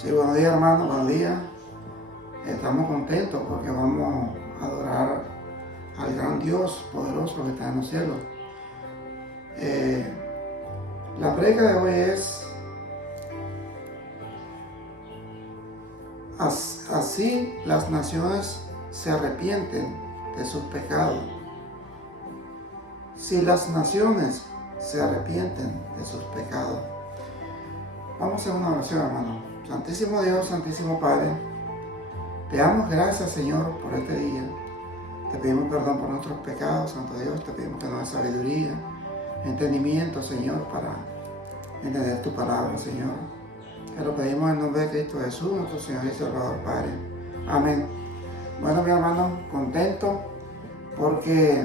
Sí, buenos días, hermano, buenos días. Estamos contentos porque vamos a adorar al gran Dios poderoso que está en los cielos. La prédica de hoy es así las naciones se arrepienten de sus pecados. Si las naciones se arrepienten de sus pecados. Vamos a hacer una oración, hermano. Santísimo Dios, Santísimo Padre, te damos gracias, Señor, por este día. Te pedimos perdón por nuestros pecados, Santo Dios. Te pedimos que nos dé sabiduría, entendimiento, Señor, para entender tu palabra, Señor. Te lo pedimos en el nombre de Cristo Jesús, nuestro Señor y Salvador, Padre. Amén. Bueno, mi hermano, contento porque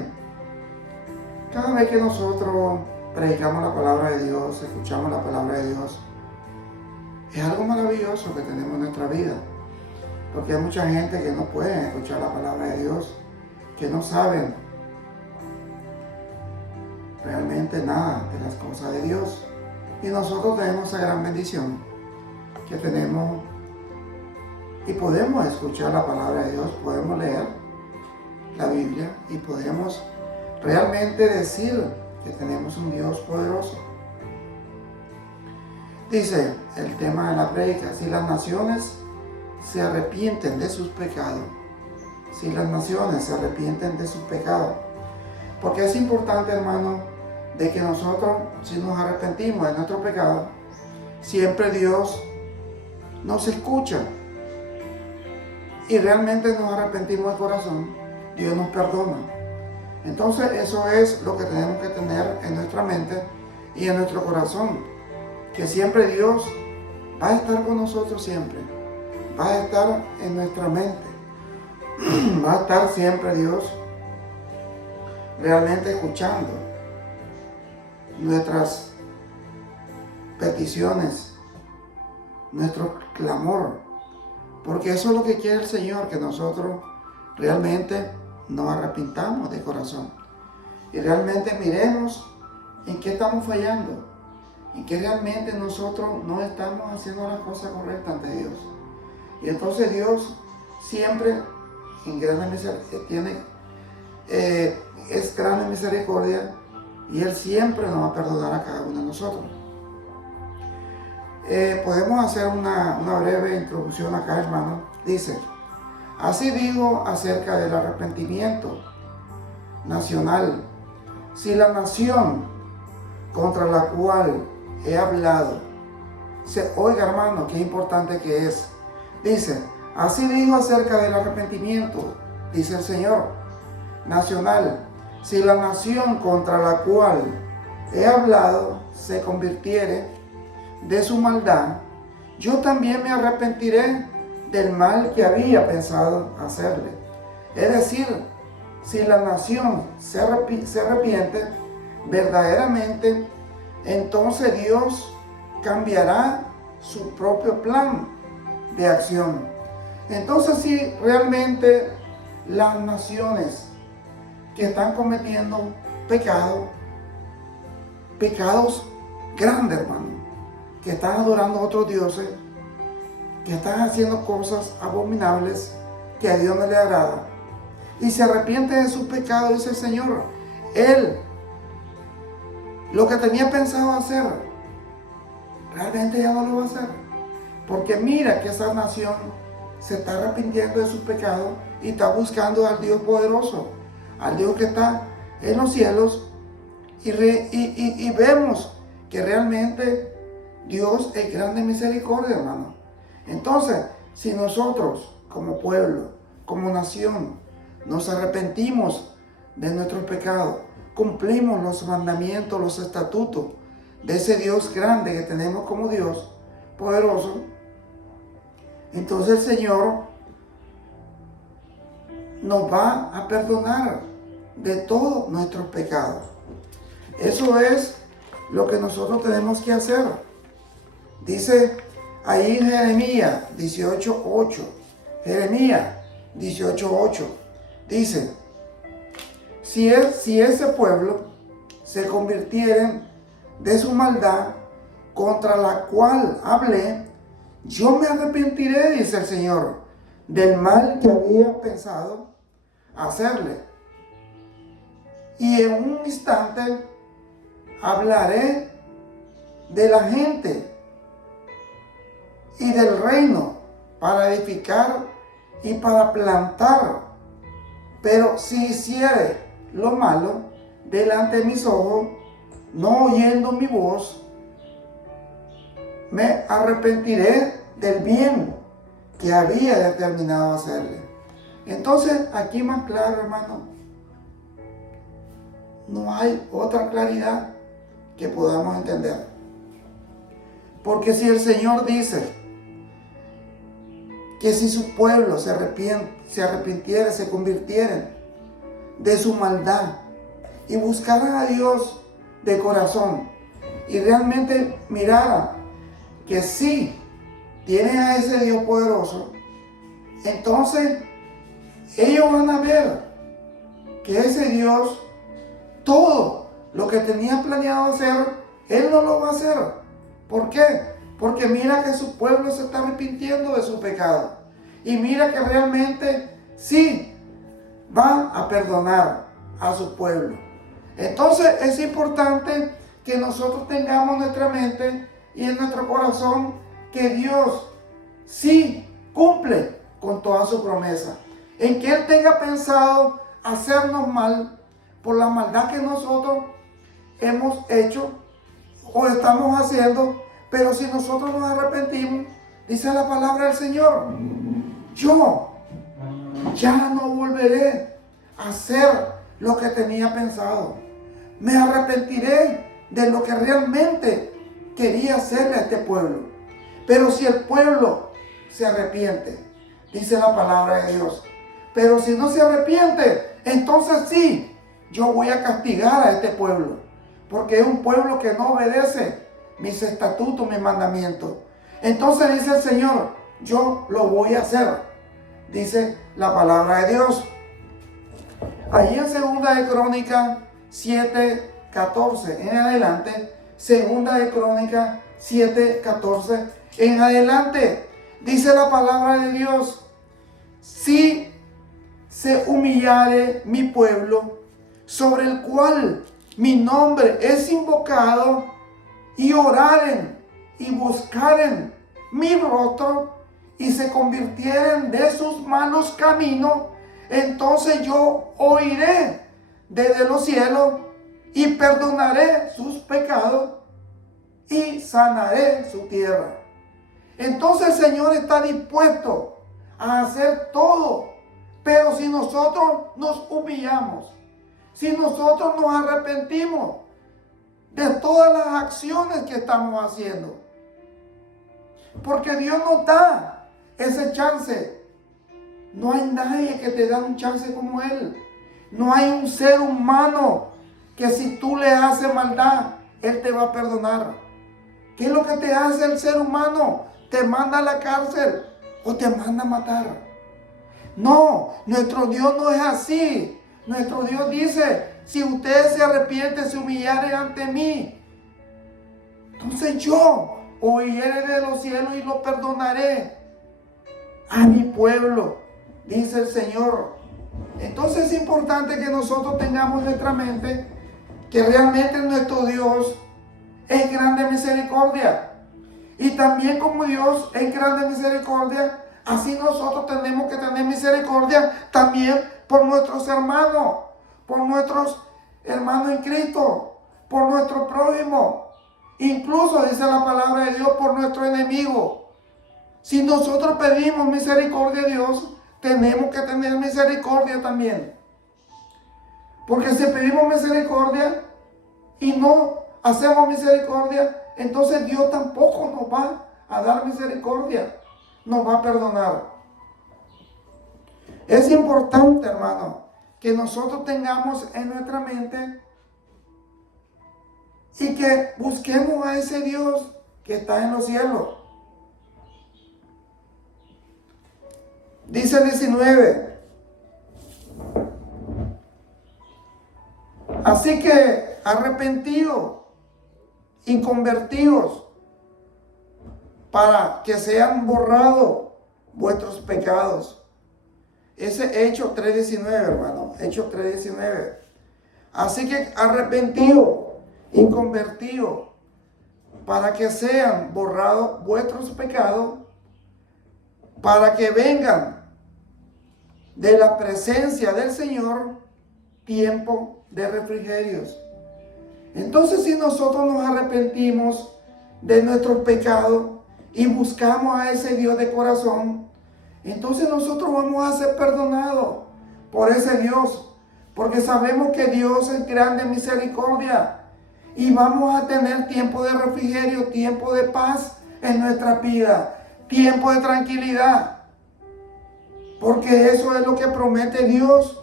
cada vez que nosotros predicamos la palabra de Dios, escuchamos la palabra de Dios, es algo maravilloso que tenemos en nuestra vida. Porque hay mucha gente que no puede escuchar la palabra de Dios, que no saben realmente nada de las cosas de Dios. Y nosotros tenemos esa gran bendición que tenemos y podemos escuchar la palabra de Dios, podemos leer la Biblia y podemos realmente decir que tenemos un Dios poderoso. Dice el tema de la prédica: si las naciones se arrepienten de sus pecados. Si las naciones se arrepienten de sus pecados. Porque es importante, hermano, de que nosotros, si nos arrepentimos de nuestro pecado, siempre Dios nos escucha. Y realmente nos arrepentimos de corazón, Dios nos perdona. Entonces eso es lo que tenemos que tener en nuestra mente y en nuestro corazón. Que siempre Dios va a estar con nosotros siempre. Va a estar en nuestra mente. Va a estar siempre Dios realmente escuchando nuestras peticiones, nuestro clamor. Porque eso es lo que quiere el Señor, que nosotros realmente nos arrepintamos de corazón. Y realmente miremos en qué estamos fallando. En qué realmente nosotros no estamos haciendo las cosas correctas ante Dios. Y entonces Dios siempre en grande misericordia, es grande misericordia, y Él siempre nos va a perdonar a cada uno de nosotros. Podemos hacer una breve introducción acá, hermano. Dice: así digo acerca del arrepentimiento nacional. Si la nación contra la cual he hablado, oiga, hermano, qué importante que es. Dice: así digo acerca del arrepentimiento, dice el Señor, nacional. Si la nación contra la cual he hablado se convirtiere de su maldad, yo también me arrepentiré del mal que había pensado hacerle. Es decir, si la nación se arrepiente verdaderamente, entonces Dios cambiará su propio plan de acción. Entonces, si realmente las naciones que están cometiendo pecados grandes, hermano, que están adorando a otros dioses, que están haciendo cosas abominables que a Dios no le agrada, y se arrepiente de sus pecados, dice el Señor, Él, lo que tenía pensado hacer, realmente ya no lo va a hacer. Porque mira que esa nación se está arrepintiendo de sus pecados y está buscando al Dios poderoso, al Dios que está en los cielos, y vemos que realmente Dios es grande misericordia, hermano. Entonces, si nosotros como pueblo, como nación, nos arrepentimos de nuestros pecados, cumplimos los mandamientos, los estatutos de ese Dios grande que tenemos como Dios poderoso, entonces el Señor nos va a perdonar de todos nuestros pecados. Eso es lo que nosotros tenemos que hacer. Dice ahí en Jeremías 18:8. Jeremías 18:8 dice: si ese pueblo se convirtiere de su maldad contra la cual hablé, yo me arrepentiré, dice el Señor, del mal que había pensado hacerle. Y en un instante hablaré de la gente y del reino para edificar y para plantar. Pero si hiciere lo malo delante de mis ojos, no oyendo mi voz, me arrepentiré del bien que había determinado hacerle. Entonces, aquí más claro, hermano, no hay otra claridad que podamos entender. Porque si el Señor dice que si su pueblo se arrepintiera, se convirtiera de su maldad y buscaran a Dios de corazón y realmente miraran que sí tienen a ese Dios poderoso, entonces ellos van a ver que ese Dios, todo lo que tenía planeado hacer, Él no lo va a hacer. ¿Por qué? Porque mira que su pueblo se está arrepintiendo de su pecado. Y mira que realmente sí va a perdonar a su pueblo. Entonces es importante que nosotros tengamos en nuestra mente y en nuestro corazón que Dios sí cumple con toda su promesa. En que Él tenga pensado hacernos mal por la maldad que nosotros hemos hecho o estamos haciendo, pero si nosotros nos arrepentimos, dice la palabra del Señor, yo ya no volveré a hacer lo que tenía pensado. Me arrepentiré de lo que realmente quería hacerle a este pueblo. Pero si el pueblo se arrepiente, dice la palabra de Dios, pero si no se arrepiente, entonces sí, yo voy a castigar a este pueblo, porque es un pueblo que no obedece mis estatutos, mis mandamientos. Entonces dice el Señor, yo lo voy a hacer, dice la palabra de Dios. Allí en Segunda de Crónicas 7:14 en adelante, Segunda de Crónicas 7:14 en adelante, dice la palabra de Dios, si se humillare mi pueblo, sobre el cual mi nombre es invocado, y oraren y buscaren mi rostro, y se convirtieren de sus malos caminos, entonces yo oiré desde los cielos y perdonaré sus pecados y sanaré su tierra. Entonces el Señor está dispuesto a hacer todo, pero si nosotros nos humillamos, si nosotros nos arrepentimos de todas las acciones que estamos haciendo, porque Dios nos da ese chance. No hay nadie que te da un chance como Él. No hay un ser humano que si tú le haces maldad, Él te va a perdonar. ¿Qué es lo que te hace el ser humano? Te manda a la cárcel o te manda a matar. No, nuestro Dios no es así. Nuestro Dios dice, si ustedes se arrepienten, se humillaren ante mí, entonces yo oiré de los cielos y lo perdonaré a mi pueblo, dice el Señor. Entonces es importante que nosotros tengamos en nuestra mente que realmente nuestro Dios es grande misericordia. Y también como Dios es grande misericordia, así nosotros tenemos que tener misericordia también por nuestros hermanos, por nuestros hermanos en Cristo, por nuestro prójimo. Incluso dice la palabra de Dios, por nuestro enemigo. Si nosotros pedimos misericordia a Dios, tenemos que tener misericordia también. Porque si pedimos misericordia y no hacemos misericordia, entonces Dios tampoco nos va a dar misericordia, nos va a perdonar. Es importante, hermano, que nosotros tengamos en nuestra mente y que busquemos a ese Dios que está en los cielos. Dice el 19. Así que arrepentidos y convertidos para que sean borrados vuestros pecados. Ese Hechos 3:19, hermano. Hechos 3:19. Así que arrepentido y convertido para que sean borrados vuestros pecados, para que vengan de la presencia del Señor tiempo de refrigerios. Entonces, si nosotros nos arrepentimos de nuestros pecados y buscamos a ese Dios de corazón, entonces nosotros vamos a ser perdonados por ese Dios, porque sabemos que Dios es grande en misericordia y vamos a tener tiempo de refrigerio, tiempo de paz en nuestra vida, tiempo de tranquilidad, porque eso es lo que promete Dios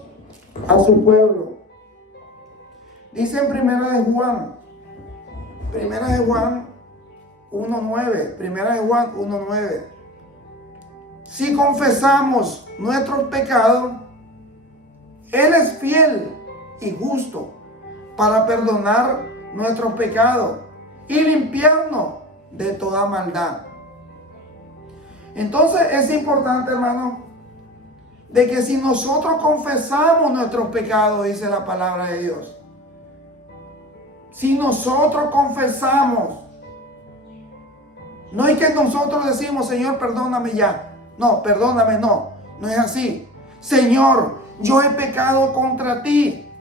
a su pueblo. Dice en Primera de Juan 1:9, Primera de Juan 1:9. Si confesamos nuestros pecados, Él es fiel y justo para perdonar nuestros pecados y limpiarnos de toda maldad. Entonces es importante, hermano, de que si nosotros confesamos nuestros pecados, dice la palabra de Dios, si nosotros confesamos, no es que nosotros decimos, Señor, perdóname ya. No, perdóname, no es así. Señor, yo he pecado contra ti.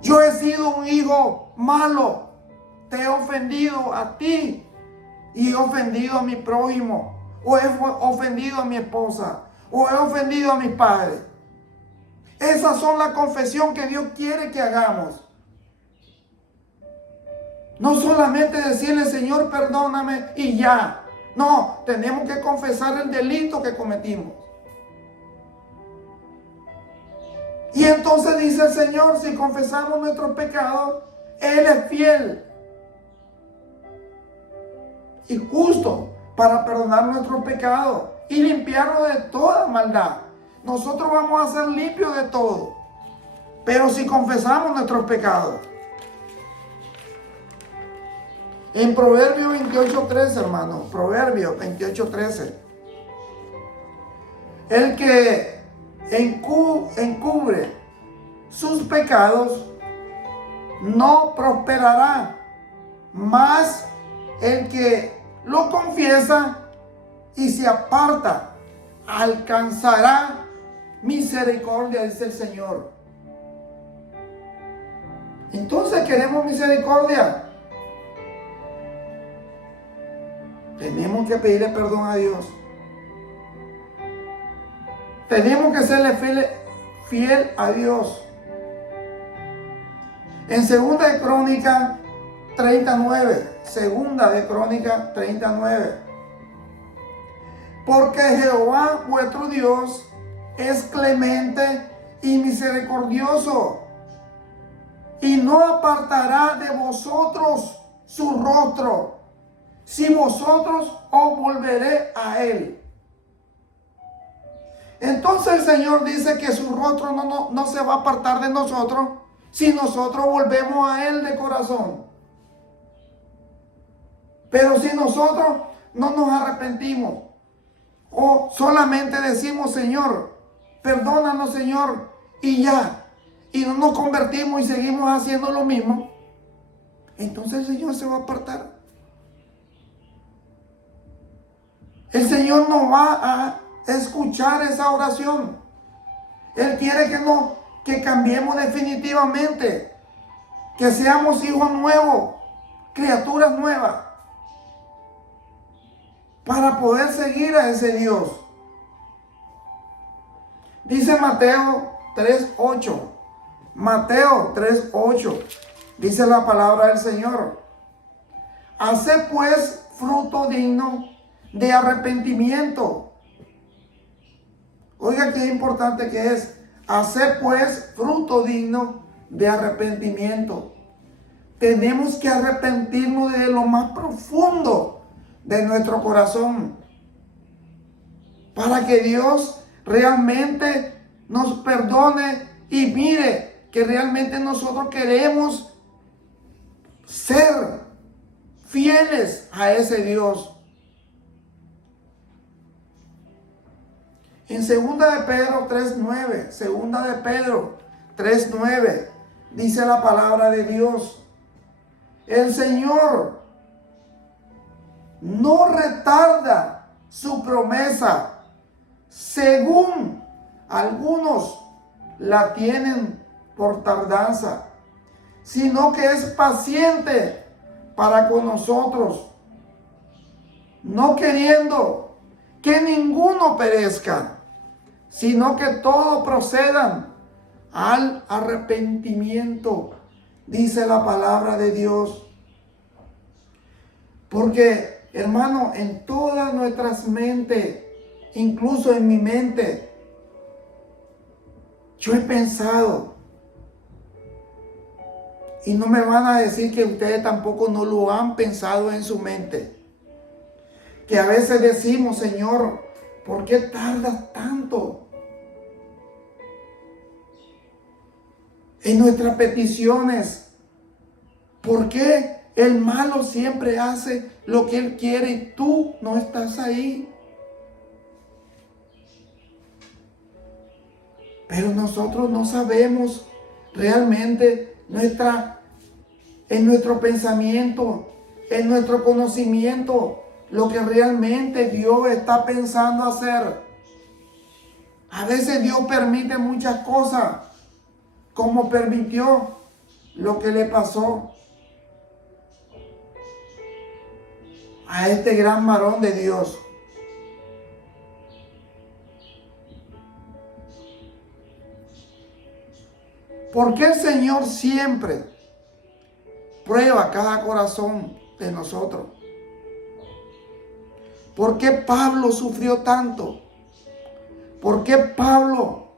Yo he sido un hijo malo. Te he ofendido a ti y he ofendido a mi prójimo, o he ofendido a mi esposa, o he ofendido a mis padres. Esas son las confesiones que Dios quiere que hagamos. No solamente decirle, Señor, perdóname y ya. No, tenemos que confesar el delito que cometimos. Y entonces dice el Señor, si confesamos nuestros pecados, Él es fiel y justo para perdonar nuestros pecados y limpiarnos de toda maldad. Nosotros vamos a ser limpios de todo, pero si confesamos nuestros pecados. En Proverbios 28:13, hermano, Proverbios 28:13. El que encubre sus pecados no prosperará, mas el que lo confiesa y se aparta alcanzará misericordia, dice el Señor. Entonces, ¿queremos misericordia? Tenemos que pedirle perdón a Dios. Tenemos que serle fiel a Dios. En Segunda de Crónicas 39, Segunda de Crónicas 39. Porque Jehová vuestro Dios es clemente y misericordioso, y no apartará de vosotros su rostro, si vosotros os volveré a Él. Entonces el Señor dice que su rostro no se va a apartar de nosotros si nosotros volvemos a Él de corazón. Pero si nosotros no nos arrepentimos o solamente decimos, Señor, perdónanos, Señor, y ya, y no nos convertimos y seguimos haciendo lo mismo, entonces el Señor se va a apartar. El Señor no va a escuchar esa oración. Él quiere que cambiemos definitivamente, que seamos hijos nuevos, criaturas nuevas, para poder seguir a ese Dios. Dice Mateo 3:8. Mateo 3:8. Dice la palabra del Señor: haced pues fruto digno de arrepentimiento. Oiga qué importante que es. Hacer pues fruto digno de arrepentimiento. Tenemos que arrepentirnos de lo más profundo de nuestro corazón, para que Dios realmente nos perdone y mire que realmente nosotros queremos ser fieles a ese Dios. En 2 de Pedro 3:9, 2 de Pedro 3:9, dice la palabra de Dios: el Señor no retarda su promesa, según algunos la tienen por tardanza, sino que es paciente para con nosotros, no queriendo que ninguno perezca, sino que todos procedan al arrepentimiento, dice la palabra de Dios. Porque, hermano, en todas nuestras mentes, incluso en mi mente, yo he pensado, y no me van a decir que ustedes tampoco no lo han pensado en su mente, que a veces decimos: Señor, ¿por qué tardas tanto en nuestras peticiones? ¿Por qué el malo siempre hace lo que él quiere y tú no estás ahí? Pero nosotros no sabemos realmente en nuestro pensamiento, en nuestro conocimiento, lo que realmente Dios está pensando hacer. A veces Dios permite muchas cosas, como permitió lo que le pasó a este gran varón de Dios. ¿Por qué el Señor siempre prueba cada corazón de nosotros? ¿Por qué Pablo sufrió tanto? ¿Por qué Pablo,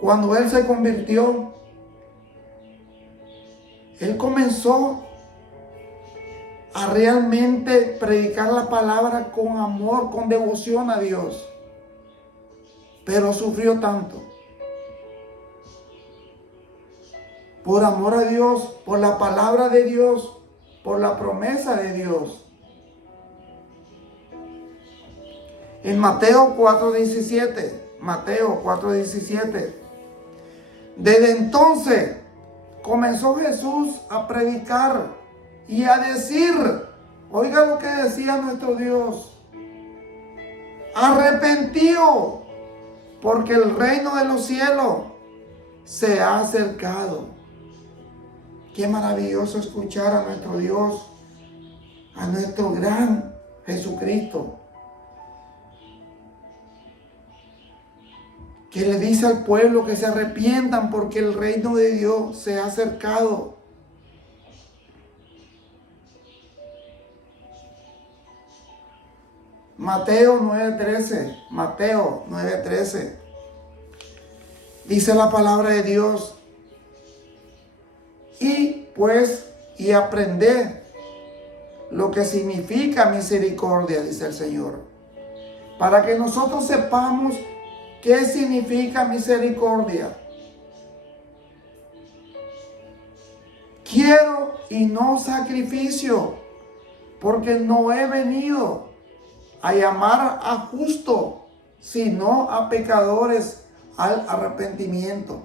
cuando él se convirtió, él comenzó a realmente predicar la palabra con amor, con devoción a Dios, pero sufrió tanto? Por amor a Dios, por la palabra de Dios, por la promesa de Dios. En Mateo 4:17, desde entonces comenzó Jesús a predicar y a decir, oiga lo que decía nuestro Dios: arrepentido, porque el reino de los cielos se ha acercado. Qué maravilloso escuchar a nuestro Dios, a nuestro gran Jesucristo, que le dice al pueblo que se arrepientan porque el reino de Dios se ha acercado. Mateo 9:13. Dice la palabra de Dios: y aprended lo que significa misericordia, dice el Señor, para que nosotros sepamos qué significa misericordia. Quiero y no sacrificio, porque no he venido a llamar a justos, sino a pecadores al arrepentimiento.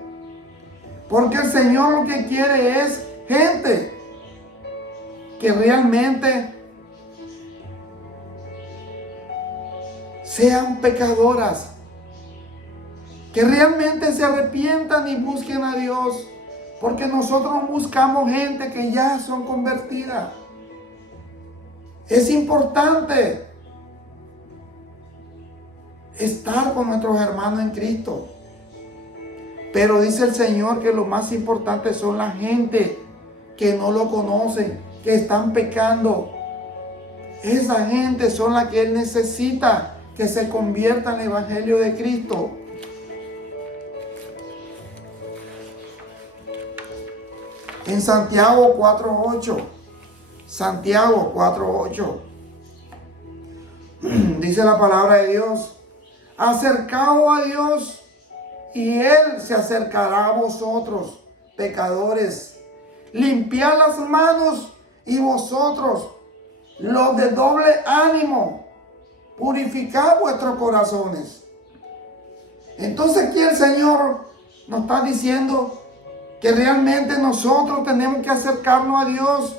Porque el Señor lo que quiere es gente que realmente sean pecadoras, que realmente se arrepientan y busquen a Dios, porque nosotros buscamos gente que ya son convertidas. Es importante estar con nuestros hermanos en Cristo, pero dice el Señor que lo más importante son la gente que no lo conocen, que están pecando. Esa gente son la que Él necesita que se convierta en el Evangelio de Cristo. En Santiago 4:8, dice la palabra de Dios: acercaos a Dios y Él se acercará a vosotros, pecadores. limpiad las manos, y vosotros, los de doble ánimo, purificad vuestros corazones. Entonces aquí el Señor nos está diciendo que realmente nosotros tenemos que acercarnos a Dios.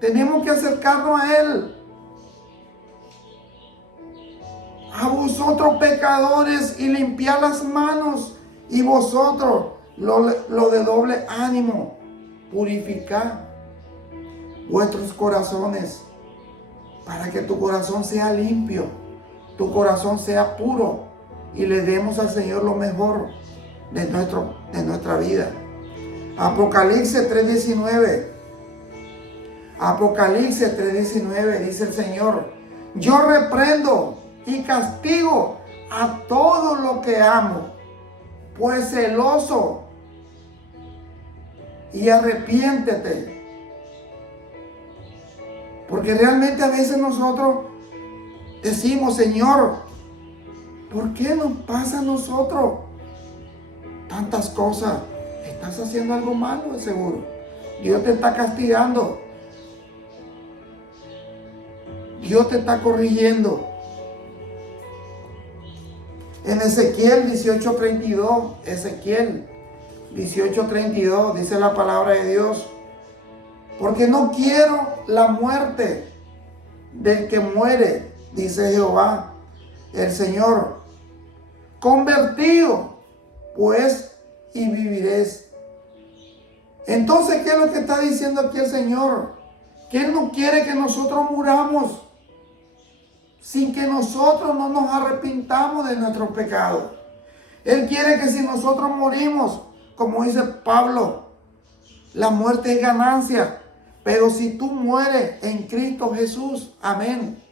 Tenemos que acercarnos a Él. A vosotros pecadores, y limpiad las manos, y vosotros, lo de doble ánimo, purificad vuestros corazones, para que tu corazón sea limpio, tu corazón sea puro, y le demos al Señor lo mejor de nuestra vida. Apocalipsis 3:19. Apocalipsis 3:19 dice el Señor: yo reprendo y castigo a todo lo que amo, pues celoso, y arrepiéntete. Porque realmente a veces nosotros decimos: Señor, ¿por qué nos pasa a nosotros tantas cosas? Estás haciendo algo malo, de seguro. Dios te está castigando. Dios te está corrigiendo. En Ezequiel 18:32, Ezequiel 18:32 dice la palabra de Dios: porque no quiero la muerte del que muere, dice Jehová el Señor. Convertido pues, y viviréis. Entonces, ¿qué es lo que está diciendo aquí el Señor? Que Él no quiere que nosotros muramos sin que nosotros no nos arrepintamos de nuestros pecados. Él quiere que si nosotros morimos, como dice Pablo, la muerte es ganancia. Pero si tú mueres en Cristo Jesús, amén.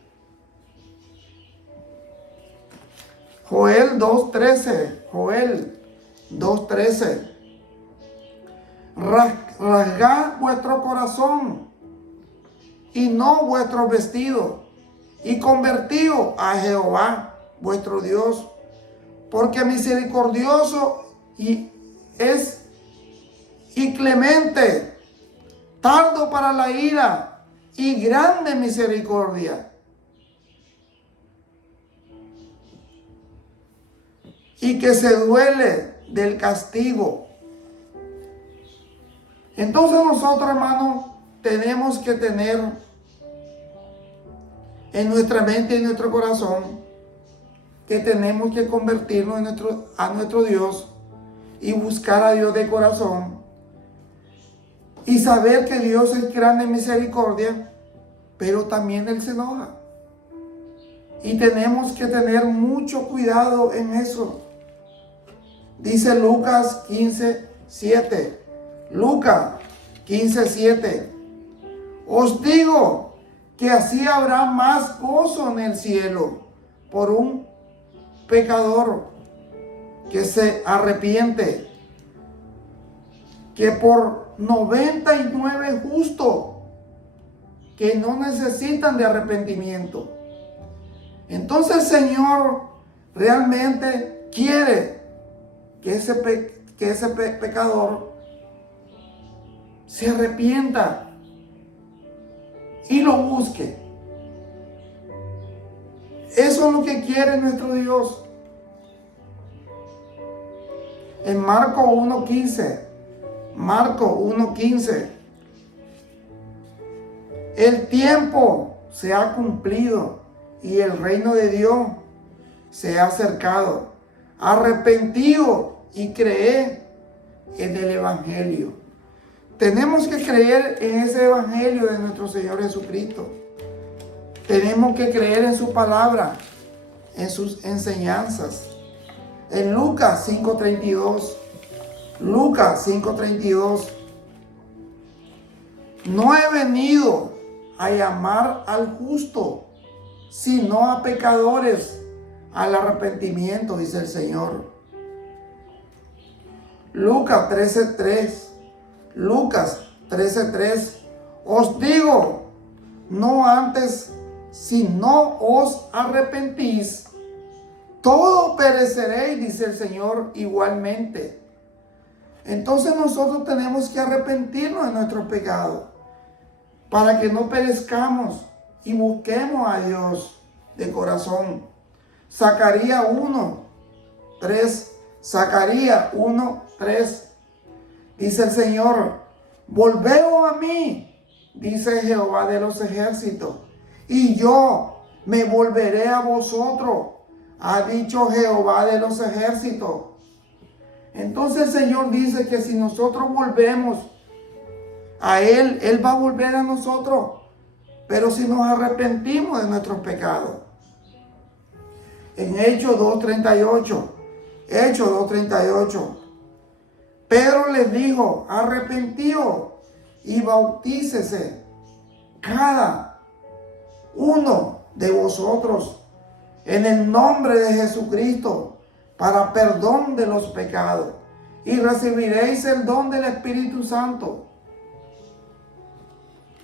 Joel 2:13, Joel 2:13. Rasgad vuestro corazón y no vuestro vestido, y convertíos a Jehová vuestro Dios, porque misericordioso es y clemente, tardo para la ira y grande misericordia, y que se duele del castigo. Entonces nosotros, hermanos, tenemos que tener en nuestra mente y en nuestro corazón que tenemos que convertirnos a nuestro Dios y buscar a Dios de corazón, y saber que Dios es grande en misericordia, pero también Él se enoja. Y tenemos que tener mucho cuidado en eso. Dice Lucas 15:7. Lucas 15:7. Os digo que así habrá más gozo en el cielo por un pecador que se arrepiente, que por 99 justos que no necesitan de arrepentimiento. Entonces el Señor realmente quiere que ese pecador se arrepienta y lo busque. Eso es lo que quiere nuestro Dios. En Marcos 1:15, el tiempo se ha cumplido y el reino de Dios se ha acercado. Arrepentido y creed en el Evangelio. Tenemos que creer en ese Evangelio de nuestro Señor Jesucristo. Tenemos que creer en su palabra, en sus enseñanzas. En Lucas 5:32, no he venido a llamar al justo, sino a pecadores al arrepentimiento, dice el Señor. Lucas 13:3. Os digo, no antes, si no os arrepentís, todo pereceréis, dice el Señor igualmente. Entonces nosotros tenemos que arrepentirnos de nuestros pecados para que no perezcamos y busquemos a Dios de corazón. Zacarías 1:3. Zacarías 1:3. Dice el Señor: volveos a mí, dice Jehová de los ejércitos, y yo me volveré a vosotros, ha dicho Jehová de los ejércitos. Entonces el Señor dice que si nosotros volvemos a Él, Él va a volver a nosotros. Pero si nos arrepentimos de nuestros pecados. En Hechos 2:38. Hechos 2:38. Pedro les dijo: arrepentíos y bautícese cada uno de vosotros en el nombre de Jesucristo para perdón de los pecados, y recibiréis el don del Espíritu Santo.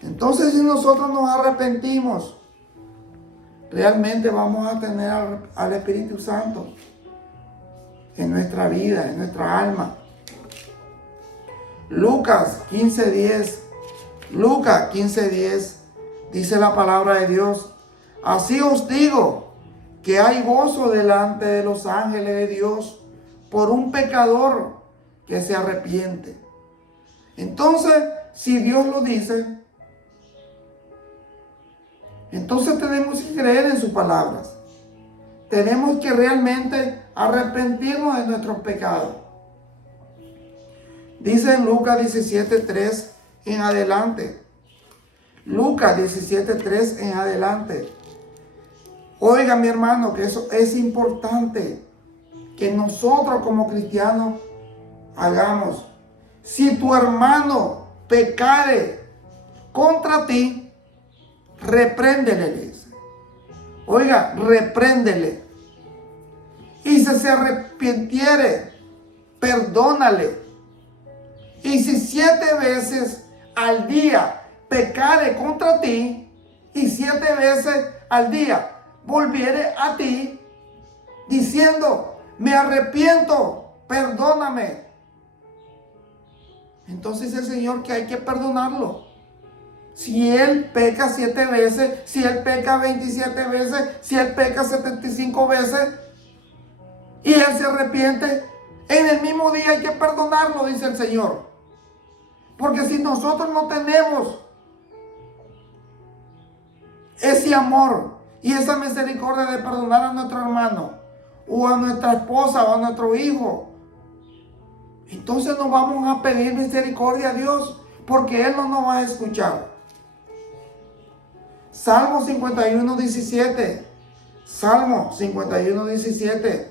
Entonces, si nosotros nos arrepentimos, realmente vamos a tener al Espíritu Santo en nuestra vida, en nuestra alma. Lucas 15:10. Lucas 15:10 dice la palabra de Dios: así os digo que hay gozo delante de los ángeles de Dios por un pecador que se arrepiente. Entonces, si Dios lo dice, entonces tenemos que creer en sus palabras. Tenemos que realmente arrepentirnos de nuestros pecados. Dice en Lucas 17:3 en adelante. Lucas 17:3 en adelante. Oiga, mi hermano, que eso es importante que nosotros como cristianos hagamos. Si tu hermano pecare contra ti, repréndele, dice. Oiga, repréndele. Y si se arrepintiere, perdónale. Y si 7 veces al día pecare contra ti, y 7 veces al día volviere a ti, diciendo: me arrepiento, perdóname. Entonces el Señor que hay que perdonarlo. Si él peca 7 veces, si él peca 27 veces, si él peca 75 veces, y él se arrepiente, en el mismo día hay que perdonarlo, dice el Señor. Porque si nosotros no tenemos ese amor y esa misericordia de perdonar a nuestro hermano, o a nuestra esposa, o a nuestro hijo, entonces no vamos a pedir misericordia a Dios, porque Él no nos va a escuchar. Salmo 51:17. Salmo 51:17.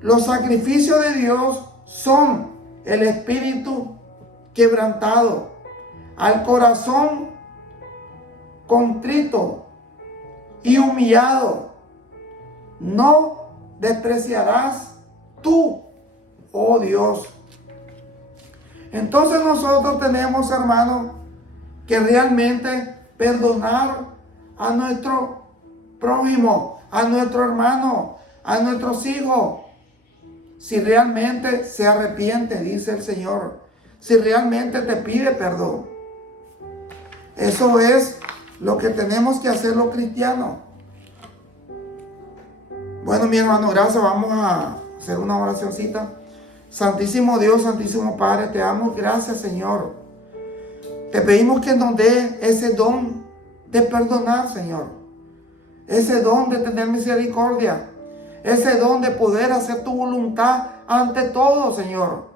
Los sacrificios de Dios son el espíritu quebrantado, al corazón contrito y humillado no despreciarás tú, oh Dios. Entonces nosotros tenemos, hermanos, que realmente perdonar a nuestro prójimo, a nuestro hermano, a nuestros hijos, si realmente se arrepiente, dice el Señor, si realmente te pide perdón. Eso es lo que tenemos que hacer los cristianos. Bueno, mi hermano, gracias. Vamos a hacer una oracióncita. Santísimo Dios, Santísimo Padre, te damos gracias, Señor. Te pedimos que nos dé ese don de perdonar, Señor. Ese don de tener misericordia. Ese don de poder hacer tu voluntad ante todo, Señor.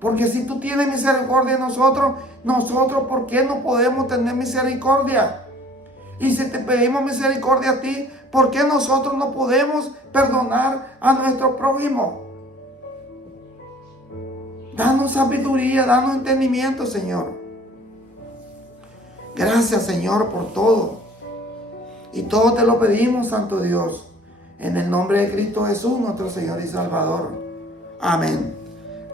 Porque si tú tienes misericordia de nosotros, ¿por qué no podemos tener misericordia? Y si te pedimos misericordia a ti, ¿por qué nosotros no podemos perdonar a nuestro prójimo? Danos sabiduría, danos entendimiento, Señor. Gracias, Señor, por todo. Y todo te lo pedimos, Santo Dios, en el nombre de Cristo Jesús, nuestro Señor y Salvador. Amén.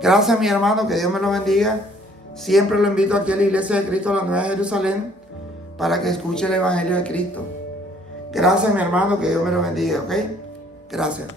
Gracias, mi hermano, que Dios me lo bendiga. Siempre lo invito aquí a la Iglesia de Cristo, la Nueva Jerusalén, para que escuche el Evangelio de Cristo. Gracias, mi hermano, que Dios me lo bendiga, ¿ok? Gracias.